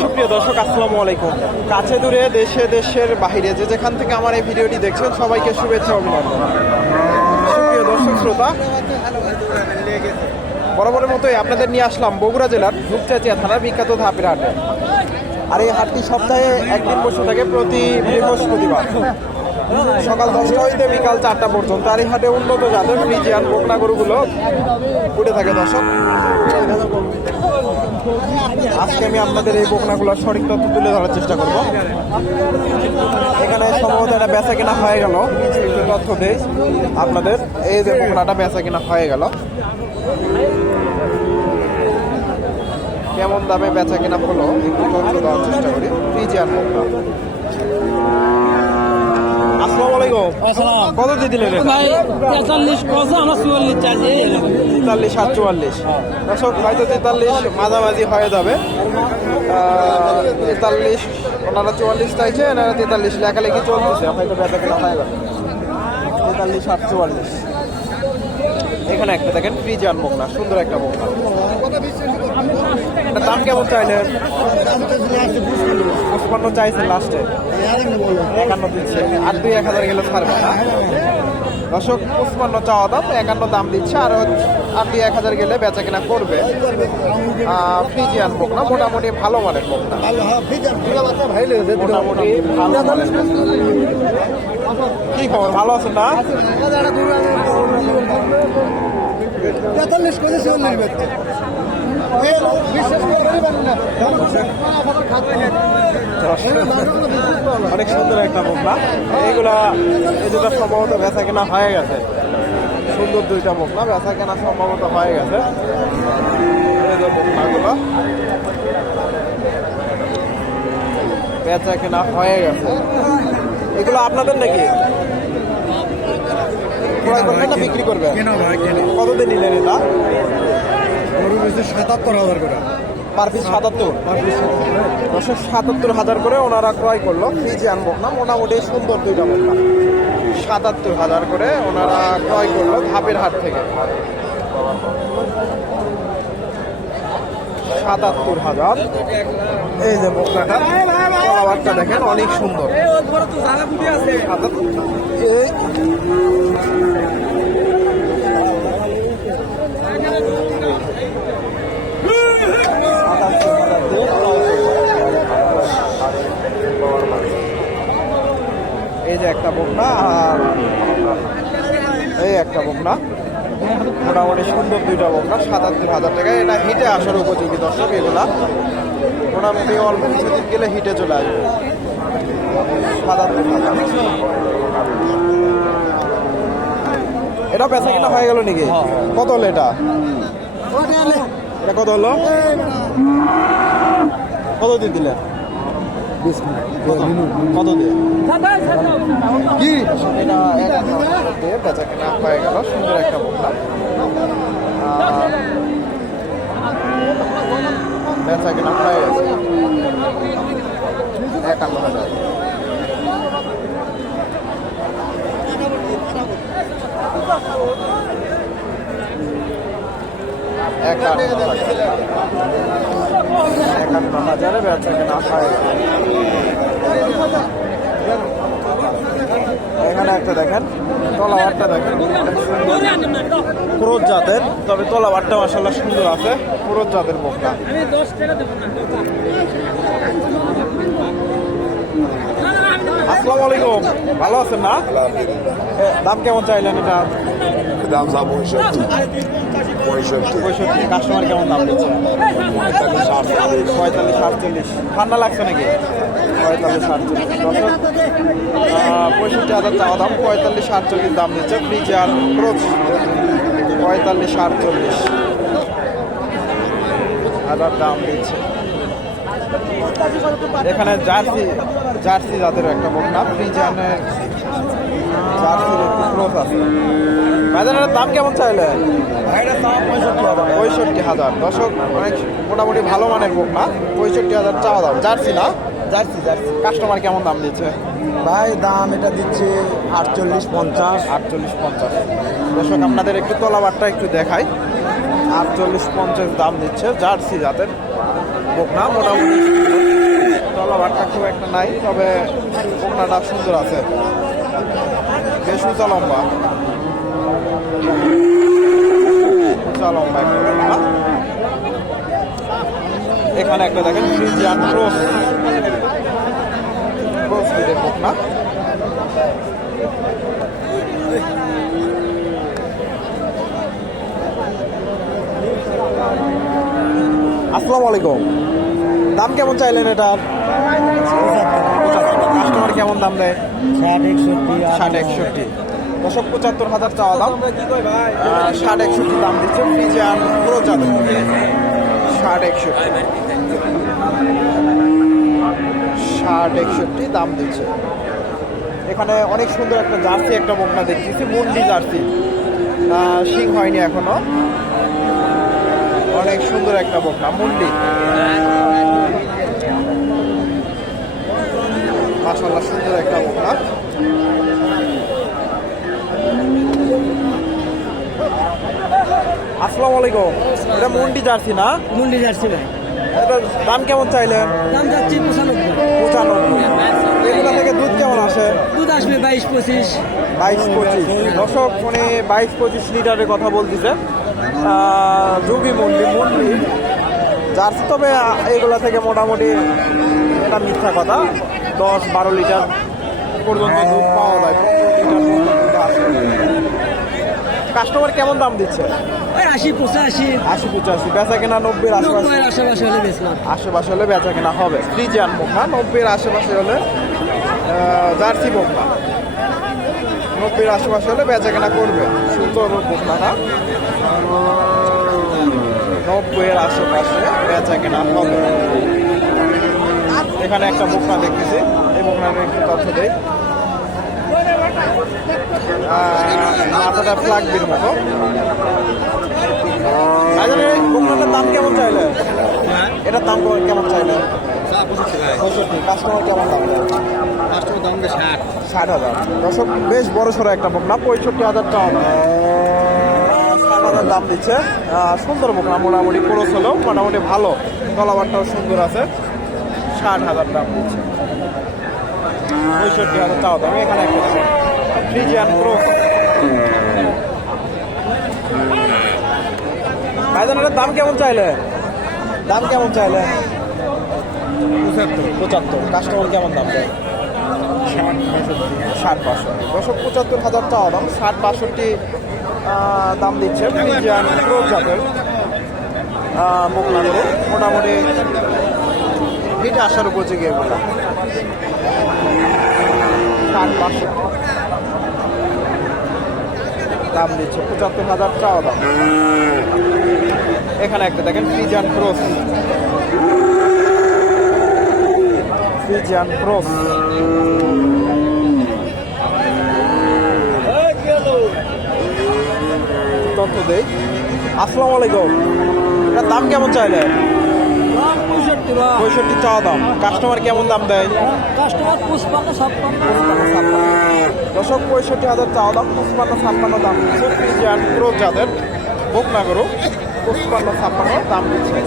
সুপ্রিয় দর্শক, আসসালামু আলাইকুম। কাছে দূরে, দেশে, দেশের বাইরে যে যেখান থেকে আমার এই ভিডিওটি দেখছেন, সবাইকে শুভেচ্ছা অভিনন্দন। সুপ্রিয় দর্শক, শ্রোতা, বরাবরের মতোই আপনাদের নিয়ে আসলাম বগুড়া জেলার ধূপচাচিয়া থানার বিখ্যাত ধাপের হাটে। আর এই হাটটি সপ্তাহে একদিন বসে থাকে প্রতি বৃহস্পতিবার। সকাল দশটা হইতে বিকাল চারটা পর্যন্ত। আর এই হাটে উন্নত জাতের ফ্রিজিয়ান বকনা গরুগুলো উঠে থাকে দর্শক। আজকে আমি আপনাদের এই বকনাগুলোর সঠিক তথ্য তুলে ধরার চেষ্টা করব। এখানে সম্ভবত একটা বেচা কেনা হয়ে গেল। তথ্য দেই আপনাদের। এই যে বকনাটা বেচা কেনা হয়ে গেল। কেমন দামে বেচা কেনা হলো একটু তথ্য দেওয়ার চেষ্টা করি। ফ্রিজিয়ান বকনা। আলাইকুম। কত দিয়ে দিলেন? ভাই তেতাল্লিশ কত? আমার চুয়াল্লিশ চার্জে তেতাল্লিশ সাতচুয়াল্লিশ দর্শক হয়তো তেতাল্লিশ মাঝামাঝি হয়ে যাবে। তেতাল্লিশ ওনারা চুয়াল্লিশ চাইছে এনারা তেতাল্লিশ লেখালেখি চলতেছে। হয়তো বেচা কেনা হয়ে গেল তেতাল্লিশ সাতচুয়াল্লিশ এখানে একটা দেখেন ফ্রিজ আনব না সুন্দর একটা এটা দাম কেমন চাইলেন? পঁচপান্ন চাইছেন লাস্টে একান্ন দিচ্ছে। আর দুই এক হাজার গেলে ছাড়বে না। দর্শক পঁচপান্ন চাওয়া দাম একান্ন দাম দিচ্ছে। আর আর দুই এক হাজার গেলে বেচা কেনা করবে। ফ্রিজিয়ান বোক না মোটামুটি ভালো মানের বোক না মোটামুটি ভালো কি খবর? ভালো আছেন না? তেতাল্লিশ করে চল্লিশ ব্যক্তি। অনেক সুন্দর একটা মুখলা এইগুলা এই দুটো সম্ভবত বেচা কেনা হয়ে গেছে। সুন্দর দুইটা মুখলা বেচা কেনা সম্ভবত হয়ে গেছে। এই বেচা কেনা হয়ে গেছে। এগুলো আপনাদের নাকি? ক্রয় করবেন না বিক্রি করবেন? কেন ভাই কেন। কতদিন নিলেন এটা? গরু বেশি সাতাত্তর হাজার করে। পার পিস সাতাত্তর? দশশো সাতাত্তর। হাজার করে ওনারা ক্রয় করল ফ্রিজে আনব। না মোটামুটি সুন্দর দুইটা মোটা সাতাত্তর হাজার করে ওনারা ক্রয় করল ধাপের হাট থেকে। সাতাত্তর হাজার। এই যে মোকনাটা কলাবারটা দেখেন অনেক সুন্দর। এই যে একটা বকনা আর এই একটা বকনা। মোটামুটি সুন্দর দুইটা বকনা সাতাত্তর হাজার টাকা এটা হিটে আসার উপযোগী দর্শক এগুলা। মোটামুটি অল্প কিছুদিন গেলে হিটে চলে আসবে। এটা বেচা কিনা হয়ে গেল নাকি? কত হলো এটা? কত হলো? কত দিয়ে দিলে? কত? দিয়ে? কি? এটা বেচা কেনা হয়ে গেল সুন্দর একটা বেচা কেনা হয়ে গেছে একান্ন হাজার। একান্ন হাজার। বেচা কেনা গেল এখানে একটা দেখেন তলাবারটা দেখেন। ক্রোধ জাতের তবে তলাবারটা মাসাল্লাহ সুন্দর আছে ক্রোধ জাতের বকনা আসসালামু আলাইকুম ভালো আছেন না? দাম কেমন চাইলেন এটা? দাম যা পঁয়ষট্টি। পঁয়ষট্টি। পঁয়ষট্টি। কাস্টমার কেমন দাম দিচ্ছে? পঁয়তাল্লিশ আটচল্লিশ। ঠান্ডা লাগছে নাকি? পঁয়তাল্লিশ আটচল্লিশ। পঁয়ষট্টি হাজার চাওয়া দাম, পঁয়তাল্লিশ আটচল্লিশ দাম দিচ্ছে, ফ্রিজ আর পঁয়তাল্লিশ আটচল্লিশ হাজার দাম দিচ্ছে। এখানে জার্সি জার্সি জাতের একটা বকনা ফ্রিজানের জার্সির একটু দাম কেমন চাইলে? পঁয়ষট্টি হাজার। দশক অনেক মোটামুটি ভালো মানের বোক না পঁয়ষট্টি হাজার চাওয়া দাম। জার্সি না? Jersey jersey. কাস্টমার কেমন দাম দিচ্ছে? ভাই দাম এটা দিচ্ছে আটচল্লিশ পঞ্চাশ। আটচল্লিশ পঞ্চাশ। দর্শক আপনাদের একটু তলাবারটা একটু দেখাই। আটচল্লিশ পঞ্চাশ দাম দিচ্ছে জার্সি জাতের বকনা মোটামুটি তলাবারটা খুব একটা নাই তবে বকনাটা সুন্দর আছে। বেশ উঁচা লম্বা। উঁচা লম্বা এখানে একটা দেখেন ফ্রিজিয়ান ক্রস ক্রস আসসালামু আলাইকুম। দাম কেমন চাইলেন এটার? কাস্টমার কেমন দাম দেয়? ষাট একষট্টি ষাট একষট্টি। দশক পঁচাত্তর হাজার চাওয়া দাম। ষাট একষট্টি দাম দিচ্ছে ফ্রিজে আর পুরো চাদর। ষাট একষট্টি। ষাট একষট্টি দাম দিচ্ছে। এখানে অনেক সুন্দর একটা জার্সি, একটা বকনা দেখতেছি, মুন্ডি জার্সি। শিং হয়নি এখনও। অনেক সুন্দর একটা বকনা মুন্ডি। মাসাল্লাহ সুন্দর একটা বকনা আসসালামু আলাইকুম। এটা মুন্ডি জার্সি না? মুন্ডি যাচ্ছি ভাই। এটার দাম কেমন চাইলেন? দাম যাচ্ছি পঁচানব্বই। পঁচানব্বই। এগুলা থেকে দুধ কেমন আসে? দুধ আসবে বাইশ পঁচিশ। বাইশ পঁচিশ। দশক উনি বাইশ পঁচিশ লিটারের কথা বলতেছে। যোগী মন্ডি মন্ডি জার্সি তবে এগুলা থেকে মোটামুটি এটা মিথ্যা কথা। দশ বারো লিটার পর্যন্ত দুধ পাওয়া যায়। কাস্টমার কেমন দাম দিচ্ছে? আশি পঁচাশি। আশি পঁচাশি বেচা কেনা নব্বের আশপাশে। নব্বই আশেপাশে হলে বেচলাম আশেপাশে হলে বেচা কেনা হবে। ফ্রিজিয়ান বোকা নব্বের আশেপাশে হলে জার্সি বোকা নব্বের আশেপাশে হলে বেচা কেনা করবে। সুন্দর বোকা না নব্বইয়ের আশেপাশে বেচা কেনা হবে। এখানে একটা বোকা দেখতেছি। এই বোকনার একটু তথ্য আহ, মাথাটা ফ্লাগবির মতো। আচ্ছা, দাম কেমন চাইলে? এটার দাম কেমন চাইলে? পঁয়ষট্টি কাস্টমার কেমন দাম ষাট হাজার। দশক বেশ বড় সড়ো একটা বকনা পঁয়ষট্টি হাজার টাকা। ষাট হাজার দাম দিচ্ছে। সুন্দর বকনা মোটামুটি ক্রোস হলেও মোটামুটি ভালো। তলাবারটাও সুন্দর আছে। ষাট হাজার দাম দিচ্ছে। পঁয়ষট্টি হাজার চাওয়া দাম। এখানে একটা ফ্রিজিয়ান ক্রোস ভাইজান এটার দাম কেমন চাইলে? দাম কেমন চাইলে? পঁচাত্তর। কাস্টমার কেমন দাম দেয় ষাট বাষট্টি। দশক পঁচাত্তর হাজার চাওয়া দাম। ষাট বাষট্টি দাম দিচ্ছে ফ্রিজিয়ান প্রো জাতের মোগলা মোটামুটি হিটে আসার উপযোগী এগুলো। ষাট বাষট্টি। দাম দিচ্ছে, পঁচাত্তর হাজার চাওয়া দাম। এখানে একটা দেখেন ফ্রিজিয়ান ক্রস ফ্রিজিয়ান ক্রস তথ্য দেই। আসসালামু আলাইকুম। এটার দাম কেমন চাইলে পঁয়ষট্টি চাওয়া দাম। কাস্টমার কেমন দাম দেয়? কাস্টমার পুষ্পান্ন ছাপ্পান্ন। দশক পঁয়ষট্টি হাজার চাওয়া দাম পঁচপান্ন ছাপ্পান্ন দাম। দিচ্ছে ফ্রিজিয়ান ক্রোজ যাদের বুক না করো পঁচপান্ন ছাপ্পান্ন দাম দিচ্ছে।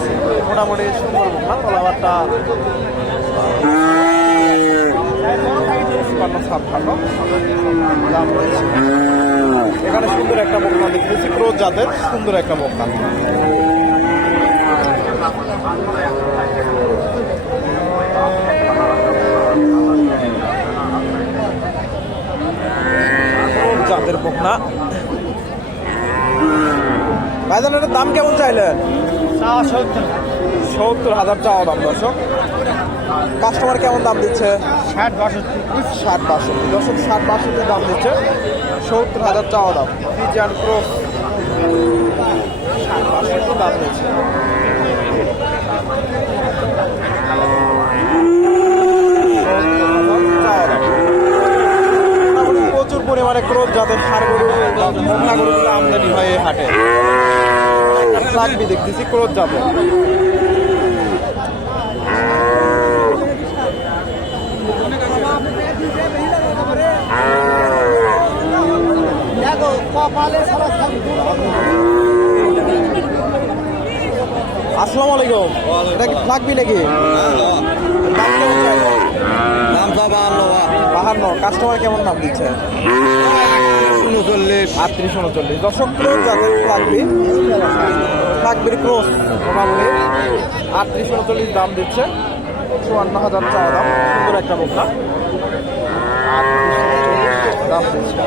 মোটামুটি সুন্দর বুক না তলাবারটা। পঁচপান্ন ছাপ্পান্ন দাম এখানে সুন্দর একটা বকনা দেখতেছি ক্রোজ যাদের সুন্দর একটা বকনা জাতের বকনা। ভাইজান এটার দাম কেমন চাইলেন? সত্তর হাজার চাওয়া দাম দর্শক। কাস্টমার কেমন দাম দিচ্ছে? ষাট বাষট্টি। ষাট বাষট্টি। দশক ষাট বাষট্টি দাম দিচ্ছে। সত্তর হাজার চাওয়া দাম। ফিজিয়ান ক্রস ষাট বাষট্টি দাম দিচ্ছে। প্রচুর পরিমাণে ক্রোধ যাতে সার গরু আমদানি হয় হাটে। লাগবি দেখতেছি ক্রোধ যাতে। আসসালামু আলাইকুম। এটা কি থাকবি নাকি? দাম চাইছে? বাহান্ন। কাস্টমার কেমন দাম দিচ্ছে? উনচল্লিশ। আটত্রিশ উনচল্লিশ। দর্শক ক্রোজ যাদের লাগবে লাগবে মোটামুটি আটত্রিশ উনচল্লিশ দাম দিচ্ছে। চুয়ান্ন হাজার চাওয়া দাম। সুন্দর একটা বোকা দাম দিচ্ছে।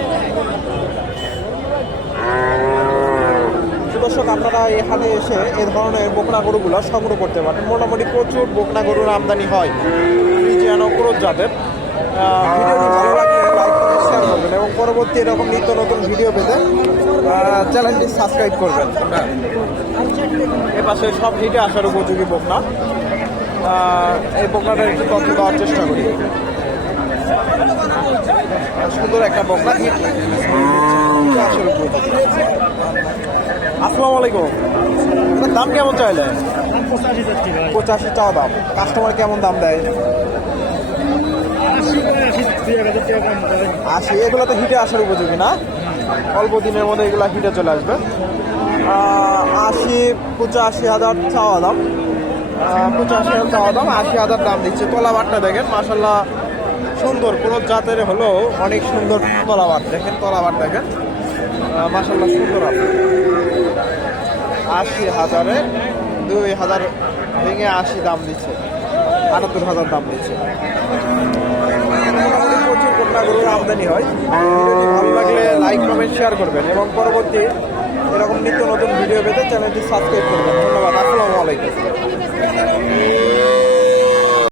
দর্শক, আপনারা এখানে এসে এই ধরনের বোকনা গরুগুলো সংগ্রহ করতে পারেন। মোটামুটি প্রচুর বোকনা গরুর আমদানি হয় ফ্রিজিয়ানো ক্রোজ জাতের এবং পরবর্তী এরকম নিত্য নতুন ভিডিও পেতে চ্যানেলটি সাবস্ক্রাইব করবেন। এ পাশে সব হিটে আসার উপযোগী বোকনা। এই বকনাটার একটু তথ্য দেওয়ার চেষ্টা করি। সুন্দর একটা বকনা আসার আসসালামু আলাইকুম। দাম কেমন চাইলে? পঁচাশি চাওয়া দাম। কাস্টমার কেমন দাম দেয়? আশি, এগুলো তো হিটে আসার উপযোগী না? অল্প দিনের মধ্যে এগুলো হিটে চলে আসবে। আশি, পঁচাশি হাজার চাওয়া দাম। পঁচাশি হাজার চাওয়া দাম, আশি হাজার দাম দিচ্ছে। তলাবারটা দেখেন মাসাল্লাহ সুন্দর। কোনো জাতের হলেও অনেক সুন্দর তলাবার দেখেন তলাবার দেখেন। মাসাল্লাহ সুন্দর আশি হাজারে দুই হাজার ভেঙে আশি দাম দিচ্ছে আটাত্তর হাজার দাম দিচ্ছে প্রচুর আমদানি হয়। লাগলে লাইক কমেন্ট শেয়ার করবেন এবং পরবর্তী এরকম নিত্য নতুন ভিডিও পেতে চ্যানেলটি সাবস্ক্রাইব করবেন। ধন্যবাদ। আসসালামু আলাইকুম।